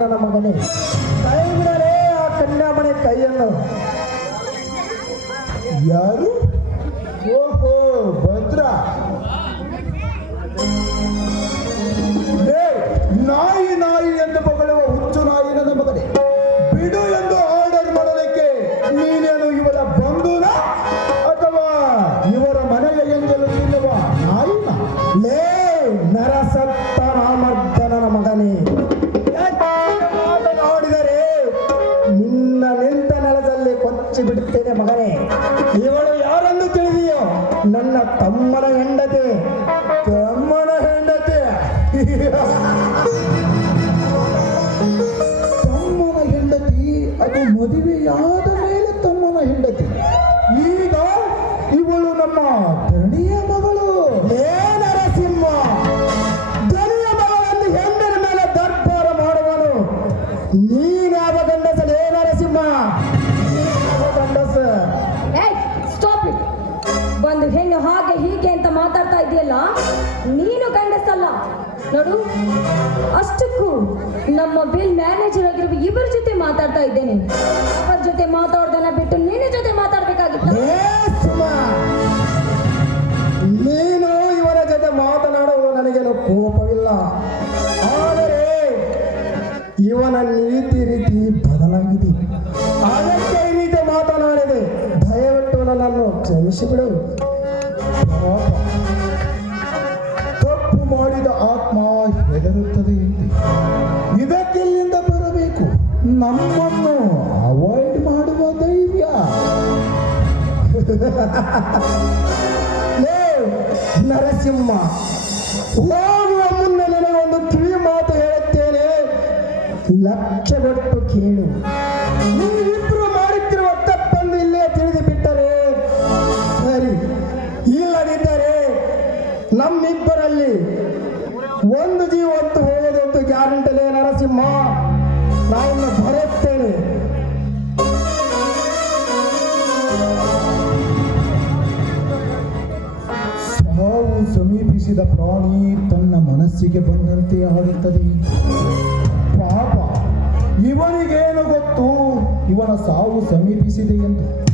ನನ್ನ ಮಗನೇ. ಕೈ ಬಿಡಲೇ ಆ ಕನ್ಯಾಮಣಿ ಕೈಯನ್ನು. ಯಾರು? ಓಹೋ, ಭದ್ರ. ನಾಯಿ ನಾಯಿ ಎಂದು ಬಗಳುವ ಹುಚ್ಚು ನಾಯಿ ನನ್ನ ಮಗನೇ. ಬಿಡು ಎಂದು ಆರ್ಡರ್ ಮಾಡಲಿಕ್ಕೆ ನೀನೇನು ಇವರ ಬಂಧುನ ಅಥವಾ ಇವರ ಮನೆಯ ಎಂಜಲು ನಿಲ್ಲುವ ನಾಯಿನ? ಲೇ, ನರಸತ್ತ ರಾಮರ್ಧನನ ಮಗನೇ. ಕೊಚ್ಚಿ ಬಿಡುತ್ತೇನೆ ಮಗನೇ. ಇವಳು ಯಾರೆಂದು ತಿಳಿದೆಯೋ ನನ್ನ ತಮ್ಮನ ಹೆಂಡತಿ ತಮ್ಮನ ಹೆಂಡತಿ. ತಮ್ಮನ ಹೆಂಡತಿ, ಅದು ಮದುವೆಯಾದ ಮೇಲೆ ತಮ್ಮನ ಹೆಂಡತಿ. ಈಗ ಇವಳು ನಮ್ಮ ಧಣಿಯ ನೀನು ಗಂಡಸಲ್ಲ. ನೋಡು, ಅಷ್ಟಕ್ಕೂ ನಮ್ಮ ಬಿಲ್ ಮ್ಯಾನೇಜರ್ ಆಗಿರುವ ಇಬ್ಬರ ಜೊತೆ ಮಾತಾಡ್ತಾ ಇದ್ದೇನೆ. ಅವರ ಜೊತೆ ಮಾತಾಡ್ದನ್ನ ಬಿಟ್ಟು ನಿನ್ನ ಜೊತೆ ಮಾತಾಡ್ಬೇಕಾಗಿತ್ತು. ನೀನು ಇವರ ಜೊತೆ ಮಾತನಾಡುವುದು ನನಗೇನು ಕೋಪವಿಲ್ಲ. ಆದರೆ ಇವನ ನೀತಿ ರೀತಿ ಬದಲಾಗಿದೆ. ಅದಕ್ಕೆ ಈ ರೀತಿ ಮಾತನಾಡಿದೆ. ದಯವಿಟ್ಟು ನನ್ನನ್ನು ಕ್ಷಮಿಸಿಬಿಡು. ಹೆದರುತ್ತದೆ ಎಂತೆ ಇದಕ್ಕೆಲ್ಲಿಂದ ಬರಬೇಕು? ನಮ್ಮನ್ನು ಅವಾಯ್ಡ್ ಮಾಡುವ ಧೈರ್ಯ. ನರಸಿಂಹ, ಹೋಗುವ ಮುನ್ನ ನನಗೆ ಒಂದು ಕಿವಿ ಮಾತು ಹೇಳುತ್ತೇನೆ. ಲಕ್ಷಗೊಟ್ಟು ಕೇಳು. ನೀವಿಬ್ರು ಮಾಡುತ್ತಿರುವ ತಪ್ಪನ್ನು ಇಲ್ಲೇ ತಿಳಿದು ಬಿಟ್ಟರೆ ಸರಿ, ಇಲ್ಲದಿದ್ದರೆ ನಮ್ಮಿಬ್ಬರಲ್ಲಿ ಒಂದು ಜೀವ ಹೊತ್ತು ಹೋಗೋದಂತೂ ಗ್ಯಾರಂಟಲೇ ನರಸಿಂಹ. ನಾನು ಬರುತ್ತೇನೆ ಸಾವು ಸಮೀಪಿಸಿದ ಪ್ರಾಣಿ ತನ್ನ ಮನಸ್ಸಿಗೆ ಬಂದಂತೆ ಆಡುತ್ತದೆ ಪಾಪ, ಇವನಿಗೇನು ಗೊತ್ತು? ಇವನ ಸಾವು ಸಮೀಪಿಸಿದೆ ಎಂದು.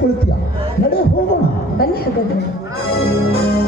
ಕುಳಿತೀಯ. ನಡೆ ಹೋಗೋಣ. ಬನ್ನಿ ಹಾಗಾದ್ರೆ.